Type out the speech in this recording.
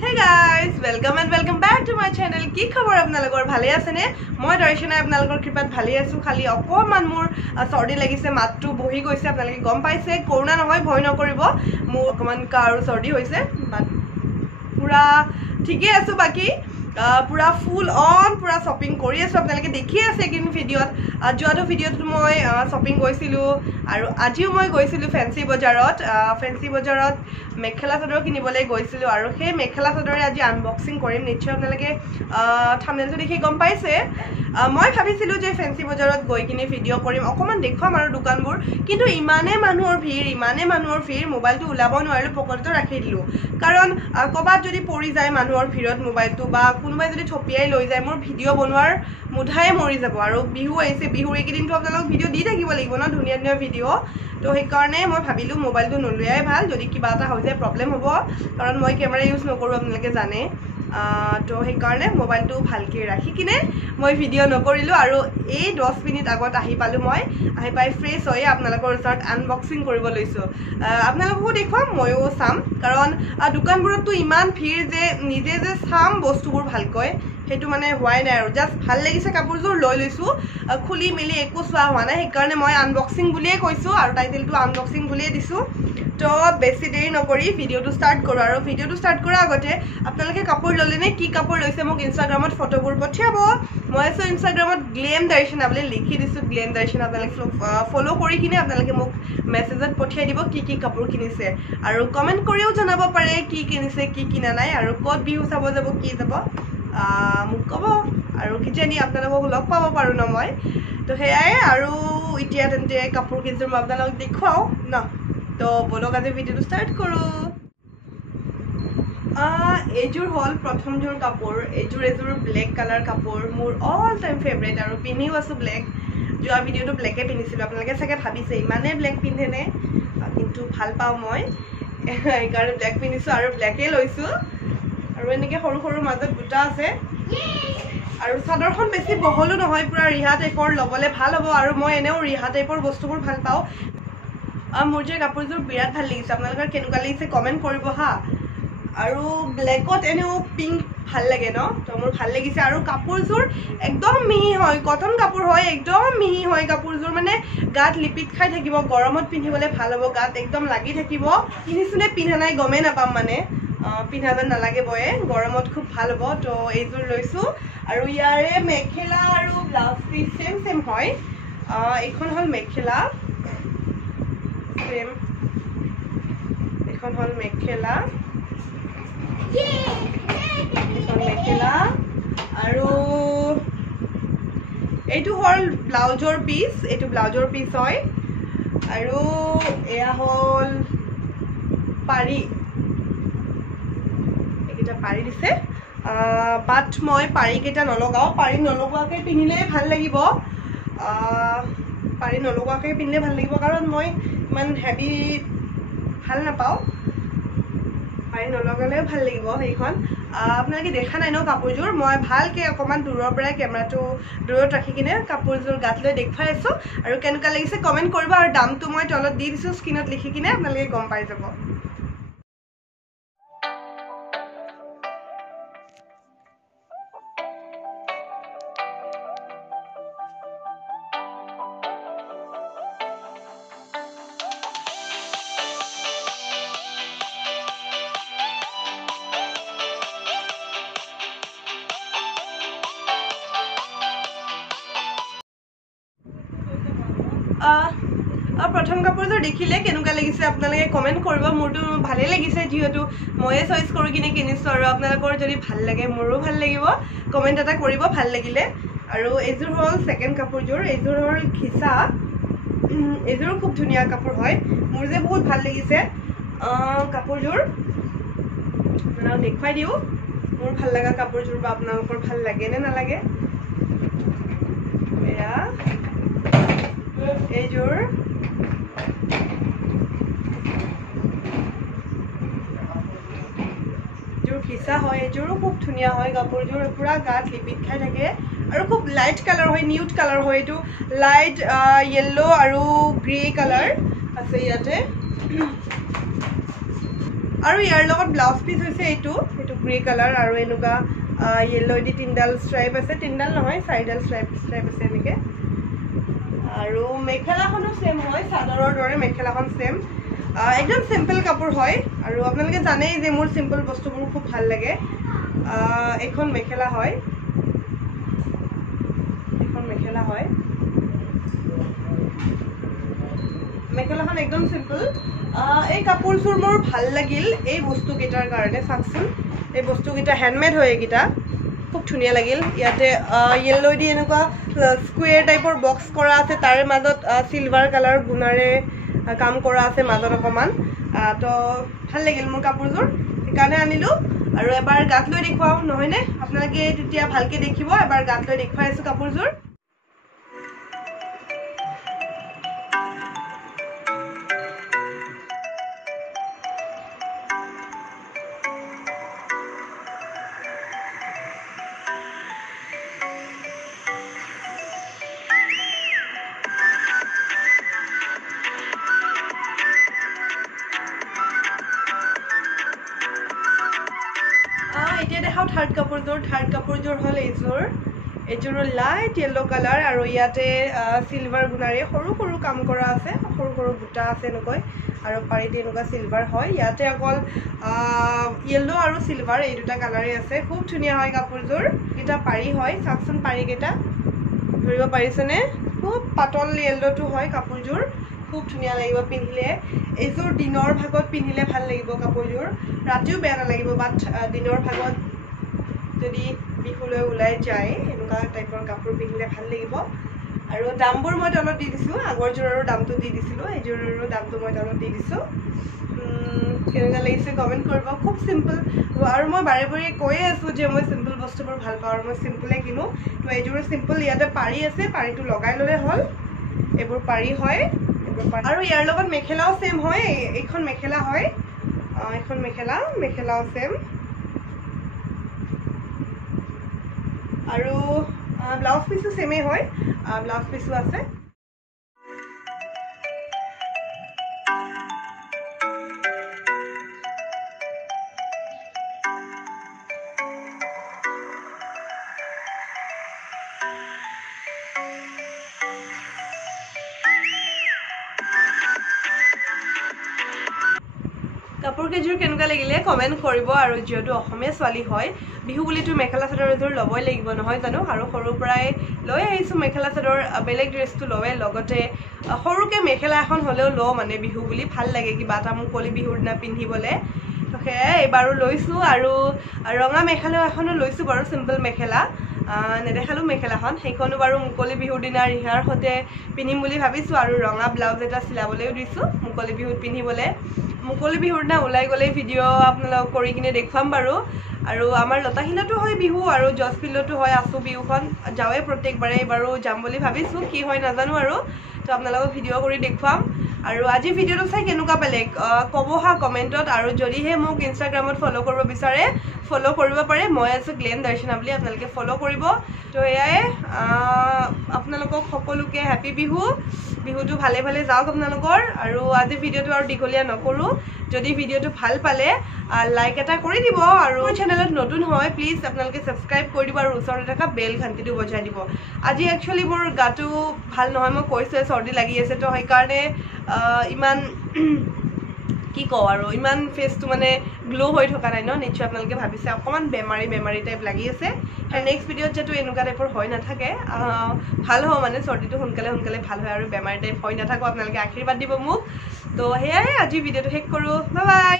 Hey guys, welcome and welcome back to my channel. কি খবৰ আপোনালোকৰ ভালে আছে নে? মই দৰ্শনা আপোনালোকৰ কৃপাত ভালে আছো। খালি অকমান মোৰ চৰ্দি লাগিছে, মাতটো বহি গৈছে, আপোনালোকে গম পাইছে। কৰোনা নহয়, ভয় নকৰিব। মোৰ অকমান কাৰো চৰ্দি হৈছে, বাট পুৰা ঠিকে আছো। বাকি পুৰা ফুল অন পুৰা শপিং কৰি আছো। আপোনালোকে দেখি আছে কিন্তু ভিডিঅ'ত যোৱাটো ভিডিঅ'ত মই শপিং গৈছিলো আৰু আজিও মই গৈছিলো ফেন্সি বজাৰত মেখেলা চাদৰ কিনিবলৈ গৈছিলো আৰু সেই মেখেলা চাদৰে আজি আনবক্সিং কৰিম। নিশ্চয় আপোনালোকে থাম্বনেইলটো দেখি গম পাইছে। মই ভাবিছিলো যে ফেন্সি বজাৰত গৈ কিনে ভিডিঅ' কৰিম, অকমান দেখুৱাম আৰু দোকানবোৰ, কিন্তু ইমানে মানুহৰ ভিৰ মোবাইলটো ওলাব নোৱাৰিলো, পকেটত ৰাখি দিলো। কাৰণ কবাত যদি পৰি যায় মানুহৰ ভিৰত মোবাইলটো বা কোনোবাই যদি থপিয়াই লৈ যায়, মোৰ ভিডিঅ' বনোৱাৰ মুধাই মৰি যাব। আৰু বিহু আহিছে, বিহুৰ এইকেইদিনটো আপোনালোকক ভিডিঅ' দি থাকিব লাগিব ন, ধুনীয়া ধুনীয়া ভিডিঅ'। তো সেইকাৰণে মই ভাবিলো মোবাইলটো নলোৱাই ভাল, যদি কিবা এটা হৈ যায় প্ৰব্লেম হ'ব। কাৰণ মই কেমেৰা ইউজ নকৰোঁ, আপোনালোকে জানে। তো সেইকাৰণে মোবাইলটো ভালকৈ ৰাখি কিনে মই ভিডিঅ' নকৰিলোঁ। আৰু এই 10 মিনিট আগত আহি পালোঁ। মই আহি পাই ফ্ৰেছ হৈ আপোনালোকৰ ওচৰত আনবক্সিং কৰিব লৈছোঁ। আপোনালোককো দেখুৱাম, ময়ো চাম। কাৰণ দোকানবোৰততো ইমান ভিৰ যে নিজে যে চাম বস্তুবোৰ ভালকৈ, সেইটো মানে হোৱাই নাই। আৰু জাষ্ট ভাল লাগিছে কাপোৰযোৰ, লৈ লৈছোঁ। খুলি মেলি একো চোৱা হোৱা নাই, সেইকাৰণে মই আনবক্সিং বুলিয়ে কৈছোঁ আৰু টাইটেলটো আনবক্সিং বুলিয়ে দিছোঁ। তো বেছি দেৰি নকৰি ভিডিঅ'টো ষ্টাৰ্ট কৰোঁ। আৰু ভিডিঅ'টো ষ্টাৰ্ট কৰাৰ আগতে আপোনালোকে কাপোৰ ল'লে নে, কি কাপোৰ লৈছে মোক ইনষ্টাগ্ৰামত ফটোবোৰ পঠিয়াব। মই আছোঁ ইনষ্টাগ্ৰামত গ্লেম দৰ্শনা বুলি লিখি দিছোঁ, গ্লেম দৰ্শনা। আপোনালোকে ফ'ল' কৰি কিনে আপোনালোকে মোক মেছেজত পঠিয়াই দিব কি কি কাপোৰ কিনিছে, আৰু কমেণ্ট কৰিও জনাব পাৰে কি কিনিছে কি কিনা নাই, আৰু ক'ত বিহু চাব যাব কি যাব মোক ক'ব, আৰু কিজানি আপোনালোকক লগ পাব পাৰোঁ ন মই। তো সেয়াই। আৰু এতিয়া তেন্তে কাপোৰ কেইযোৰ মই আপোনালোকক দেখুৱাওঁ ন। তো বলক আজি ভিডিঅ'টো ষ্টাৰ্ট কৰোঁ। এইযোৰ হ'ল প্ৰথমযোৰ কাপোৰ। এযোৰ ব্লেক কালাৰ কাপোৰ, মোৰ অল টাইম ফেভৰেট, আৰু পিন্ধিও আছোঁ ব্লেক। যোৱা ভিডিঅ'টো ব্লেকে পিন্ধিছিলোঁ। আপোনালোকে চাগে ভাবিছে ইমানে ব্লেক পিন্ধেনে, কিন্তু ভাল পাওঁ মই, সেইকাৰণে ব্লেক পিন্ধিছোঁ আৰু ব্লেকে লৈছোঁ। আৰু এনেকৈ সৰু সৰু মাজত বুটা আছে, আৰু চাদৰখন বেছি বহলো নহয়, পূৰা ৰিহা টাইপৰ ল'বলৈ ভাল হ'ব। আৰু মই এনেও ৰিহা টাইপৰ বস্তুবোৰ ভাল পাওঁ। মোৰ যে কাপোৰযোৰ বিৰাট ভাল লাগিছে, আপোনালোকৰ কেনেকুৱা লাগিছে কমেণ্ট কৰিব হা। আৰু ব্লেকত এনেও পিংক ভাল লাগে ন, তো মোৰ ভাল লাগিছে। আৰু কাপোৰযোৰ একদম মিহি হয়, কটন কাপোৰ হয়, একদম মিহি হয় কাপোৰযোৰ। মানে গাত লিপিত খাই থাকিব, গৰমত পিন্ধিবলৈ ভাল হ'ব, গাত একদম লাগি থাকিব। পিন্ধিছোঁ নে পিন্ধা নাই গমেই নাপাম, মানে পিন্ধা যেন নালাগে বয়ে, গৰমত খুব ভাল হ'ব। তো এইযোৰ লৈছোঁ। আৰু ইয়াৰে মেখেলা আৰু ব্লাউজ পিচ চেম হয়। এইখন হ'ল মেখেলা, চেম। এইখন হ'ল মেখেলা, আৰু এইটো হ'ল ব্লাউজৰ পিচ, এইটো ব্লাউজৰ পিচ হয়। আৰু এয়া হ'ল পাৰি, এইকেইটা পাৰি দিছে। বাট মই পাৰিকেইটা নলগাওঁ, পাৰি নলগোৱাকৈ পিন্ধিলে ভাল লাগিব। পাৰি নলগোৱাকৈ পিন্ধিলে ভাল লাগিব, কাৰণ মই ইমান হেভি ভাল নাপাওঁ। পাৰি নলগালেও ভাল লাগিব সেইখন। আপোনালোকে দেখা নাই ন কাপোৰযোৰ, মই ভালকৈ অকণমান দূৰৰ পৰাই কেমেৰাটো দূৰত ৰাখি কিনে কাপোৰযোৰ গাত লৈ দেখুৱাই আছোঁ। আৰু কেনেকুৱা লাগিছে কমেণ্ট কৰিব, আৰু দামটো মই তলত দি দিছোঁ স্ক্ৰীণত লিখি কিনে, আপোনালোকে গম পাই যাব। প্ৰথম কাপোৰযোৰ দেখিলে কেনেকুৱা লাগিছে আপোনালোকে কমেণ্ট কৰিব। মোৰতো ভালেই লাগিছে, যিহেতু ময়ে চইচ কৰি কিনে কিনিছোঁ, আৰু আপোনালোকৰ যদি ভাল লাগে মোৰো ভাল লাগিব। কমেণ্ট এটা কৰিব ভাল লাগিলে। আৰু এইযোৰ হ'ল ছেকেণ্ড কাপোৰযোৰ, এইযোৰ হ'ল ঘিচা। এইযোৰো খুব ধুনীয়া কাপোৰ হয়, মোৰ যে বহুত ভাল লাগিছে কাপোৰযোৰ। আপোনালোকক দেখুৱাই দিওঁ মোৰ ভাল লগা কাপোৰযোৰ, বা আপোনালোকৰ ভাল লাগে নে নালাগে। এয়া এইযোৰ ঘিচা হয়, এইযোৰো খুব ধুনীয়া হয় কাপোৰযোৰ, পুৰা গাত লিপিত খাই থাকে। আৰু খুব লাইট কালাৰ হয়, নিউড কালাৰ হয়। এইটো লাইট য়েল্লো আৰু গ্ৰে কালাৰ আছে ইয়াতে। আৰু ইয়াৰ লগত ব্লাউজ পিস হৈছে এইটো গ্ৰে কালাৰ আৰু এনেকুৱা yellow দি তিনডাল ষ্ট্ৰাইপ আছে তিনডাল নহয় চাৰিডাল ষ্ট্ৰাইপ আছে এনেকে আৰু মেখেলাখনো সেম হয় সাদৰৰ দৰে মেখেলাখন সেম একদম সিম্পল কাপোৰ হয় আৰু আপোনালোকে জানেই যে মোৰ সিম্পল বস্তুবোৰ খুব ভাল লাগে এখন মেখেলা হয় মেখেলাখন একদম সিম্পল এই কাপোৰবোৰ মোৰ ভাল লাগিল এই বস্তু গিটাৰ কাৰণে চাকচোন এই বস্তু গিটা হ্যান্ডমেড হয় গিটা খুব ধুনিয়া লাগিল ইয়াতে yellow দি এনেকুৱা স্কয়াৰ টাইপৰ বক্স কৰা আছে তাৰে মাজত সিলভাৰ কালাৰ গুণাৰে কাম কৰা আছে মাজত অকমান তো ভাল লাগিল মোৰ কাপোৰবোৰ সেইকাৰণে আনিলো আৰু এবাৰ গাত লৈ দেখুৱাও নহয়নে আপোনালোকে তেতিয়া ভালকে দেখিব এবাৰ গাত লৈ দেখুৱাইছো কাপোৰবোৰ এতিয়া দেখাও থাৰ্ড কাপোৰযোৰ হল এইযোৰ লাইট yellow কালাৰ আৰু ইয়াতে সিলভাৰ গুণাৰে সৰু সৰু কাম কৰা আছে সৰু সৰু বুটা আছে এনেকৈ আৰু পাৰিতে এনেকুৱা সিলভাৰ হয় ইয়াতে অকল yellow আৰু সিলভাৰ এই দুটা কালাৰে আছে খুব ধুনিয়া হয় কাপোৰযোৰ এটা পাৰি হয় চাকচোন পাৰি কেটা ধৰিব পাৰিছেনে খুব পাতল yellow টো হয় কাপোৰযোৰ খুব ধুনিয়া লাগিব পিন্ধিলে এইযোৰ দিনৰ ভাগত পিন্ধিলে ভাল লাগিব কাপোৰযোৰ ৰাতিও বেয়া নালাগিব বাট দিনৰ ভাগত যদি বিহুলৈ ওলাই যায় এনেকুৱা টাইপৰ কাপোৰ পিন্ধিলে ভাল লাগিব আৰু দামবোৰ মই তলত দি দিছো আগৰযোৰৰ দামটো দি দিছিলো এইযোৰৰ দামটো মই তলত দি দিছো কেনেকুৱা লাগিছে কমেন্ট কৰিব খুব সিম্পল আৰু মই বাৰে বাৰে কৈ আছো যে মই সিম্পল বস্তুবোৰ ভাল পাওঁ আৰু মই সিম্পলে কিনো তো এইযোৰ সিম্পল ইয়াতে পাৰি আছে পাৰিটো লগাই ললে হল এইবোৰ পাৰি হয় আৰু ইয়াৰ লগত মেখেলাও সেম হয় এইখন মেখেলা হয় এইখন মেখেলাও সেম আৰু ব্লাউজ পিসও সেমে হয় ব্লাউজ পিসও আছে কাপোৰ কেজোৰ কেনেকুৱা লাগিলে কমেন্ট কৰিব আৰু যেহেতু অসমীয়া ছোৱালী হয় বিহু বুলিটো মেখেলা চাদৰ এযোৰ লবই লাগিব নহয় জানো আৰু সৰু পৰাই লৈ আহিছো মেখেলা চাদৰ বেলেগ ড্ৰেছটো লৱে লগতে সৰুকে মেখেলা এখন হলেও ল মানে বিহু বুলি ভাল লাগে কিবা এটা মুকলি বিহুৰ দিনা পিন্ধিবলে তো এবাৰো লৈছো আৰু ৰঙা মেখেলা এখনো লৈছো বাৰু সিম্পল মেখেলা নেদেখালো মেখেলাখন সেইখনো বাৰু মুকলি বিহুৰ দিনা ৰিহাৰ হতে পিন্ধিম বুলি ভাবিছো আৰু ৰঙা ব্লাউজ এটা চিলাবলৈও দিছো মুকলি বিহুত পিন্ধিবলে মুকলি বিহুৰ দিনা ওলাই গলে ভিডিও আপোনালোক কৰি কিনে দেখুৱাম বাৰু আৰু আমাৰ লতাহিলাটো হয় বিহু আৰু জজপিলটো হয় আসু বিহুখন যাওয়ে প্ৰত্যেকবাৰে এবাৰো যাম বুলি ভাবিছো কি হয় নাজানো আৰু তো আপোনালোকক ভিডিও কৰি দেখুৱাম আৰু আজি ভিডিওটো চাই কেনেকুৱা পালে কবহা কমেন্টত আৰু যদিহে মোক ইনষ্টাগ্ৰামত ফলো কৰিব বিচাৰে ফলো কৰিব পাৰে মই আছো গ্লেন দৰ্শনা বুলি আপোনালোকে ফলো কৰিব তো এয়াই আপোনালোকক সকলোকে হ্যাপি বিহুটো ভালে ভালে যাওক আপোনালোকৰ আৰু আজি ভিডিওটো আৰু দীঘলীয়া নকৰো যদি ভিডিওটো ভাল পালে লাইক এটা কৰি দিব আৰু চেনেলত নতুন হয় প্লিজ আপোনালোকে সাবস্ক্ৰাইব কৰি দিব আৰু ওচৰতে থকা বেল ঘণ্টিটো বজাই দিব আজি একচুয়ালি মোৰ গাটো ভাল নহয় মই কৈছো চৰ্দি লাগি আছে তো সেই কাৰণে ইমান কি কও আৰু ইমান ফেসটো মানে গ্লো হৈ থকা নাই ন নিশ্চয় আপোনালোকে ভাবিছে অকমান বেমাৰী টাইপ লাগি আছে আৰু নেক্সট ভিডিওত যেটো এনেকুৱা টাইপৰ হৈ নাথাকে ভাল হয় মানে চৰ্দিটো সোনকালে ভাল হয় আৰু বেমাৰী টাইপ হৈ নাথাকো আপোনালোকে আশীৰ্বাদ দিব মোক তো হেয়াই আজি ভিডিওটো শেষ কৰো বাই বাই